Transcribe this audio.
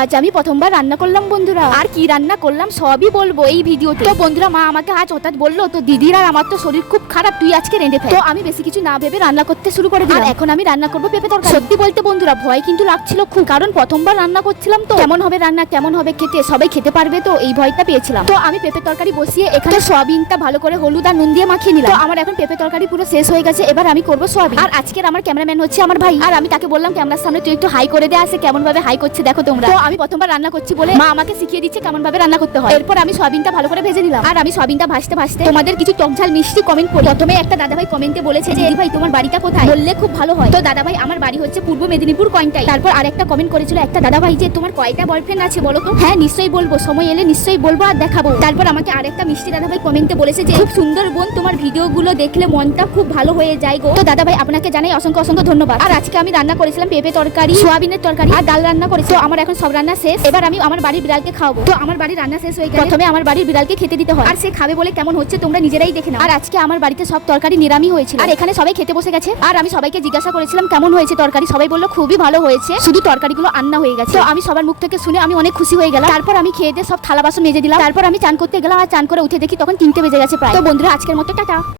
আজ আমি প্রথমবার রান্না করলাম বন্ধুরা, আর কি রান্না করলাম সবই বলবো এই ভিডিওতে। তো বন্ধুরা, মা আমাকে আজ হঠাৎ বললো, তো দিদির আর আমার তো শরীর খুব খারাপ, তুই আজকে রেঁধে ফেল। তো আমি বেশি কিছু না ভেবে রান্না করতে শুরু করে দিলাম। আর এখন আমি রান্না করবো পেঁপে তরকারি। সত্যি বলতে বন্ধুরা, ভয় কিন্তু লাগছিল খুব, কারণ প্রথমবার রান্না করছিলাম। তো কেমন হবে রান্না, কেমন হবে খেতে, সবাই খেতে পারবে তো, এই ভয়টা পেয়েছিলাম। তো আমি পেঁপে তরকারি বসিয়ে এখানে সয়াবিনটা ভালো করে হলুদ আর নুন দিয়ে মাখিয়ে নিলাম। তো আমার এখন পেঁপে তরকারি পুরো শেষ হয়ে গেছে, এবার আমি করবো সয়াবিন। আর আজকের আমার ক্যামেরাম্যান হচ্ছে আমার ভাই, আর আমি তাকে বললাম ক্যামেরার সামনে তুই একটু হাই করে দে, আসে কেমন ভাবে হাই করছে দেখো তোমরা। তো আমি প্রথমবার রান্না করছি বলে মা আমাকে শিখিয়ে দিচ্ছে কেমন ভাবে রান্না করতে হয়। এরপর আমি সয়াবিনটা ভালো করে ভেজে নিলাম। আর আমি সয়াবিনটা ভাজতে ভাজতে তোমাদের কিছু টকঝাল মিষ্টি কমেন্ট করি। প্রথমে একটা দাদাভাই কমেন্টে বলেছে যে ভাই তোমার বাড়িটা কোথায়, বললে খুব ভালো হয়। তো দাদাভাই আমার বাড়ি হচ্ছে পূর্ব মেদিনীপুর কয়টায়। তারপর আরেকটা কমেন্ট করেছিল একটা দাদাভাই যে তোমার কয়টা বয়ফ্রেন্ড আছে বলো তো। হ্যাঁ নিশ্চয়ই বলবো, সময় এলে নিশ্চয়ই বলবো আর দেখাবো। তারপর আমাকে আরেকটা মিষ্টি দাদাভাই কমেন্টে বলেছে যে খুব সুন্দর বোন, তোমার ভিডিওগুলো দেখলে মনটা খুব ভালো হয়ে যায় গো। তো দাদাভাই আপনাকে জানাই অসংখ্য অসংখ্য ধন্যবাদ। আর আজকে আমি রান্না করেছিলাম পেঁপে তরকারি, সোয়াবিনের তরকারি আর ডাল রান্না করেছি। তো আমার এখন সব রান্না শেষ, এবার আমি আমার বাড়ির বিড়ালকে খাওয়াবো। তো আমার বাড়ির রান্না শেষ হয়ে গেলে প্রথমে আমার বাড়ির বিড়ালকে খেতে দিতে হয়, আর সে খাবে বলে কেমন হচ্ছে তোমরা নিজেরাই দেখে নাও। আর আজকে আমার বাড়িতে সব তরকারি নিরামি হয়েছিল, আর এখানে সবাই খেতে বসে গেছে। আর আমি সবাইকে জিজ্ঞাসা করেছিলাম কেমন হয়েছে তরকারি, সবাই বললো খুবই ভালো হয়েছে, শুধু তরকারিগুলো আন্না হয়ে গেছে। তো আমি সবার মুখ থেকে শুনে আমি অনেক খুশি হয়ে গেলাম। তারপর আমি খেয়ে দিয়ে সব থালা বাসন মেজে দিলাম। তারপর আমি চান করতে গেলাম, আর চান করে উঠে দেখি তখন 3টে বেজে গেছে প্রায়। তো বন্ধুরা আজকের মতো টাটা।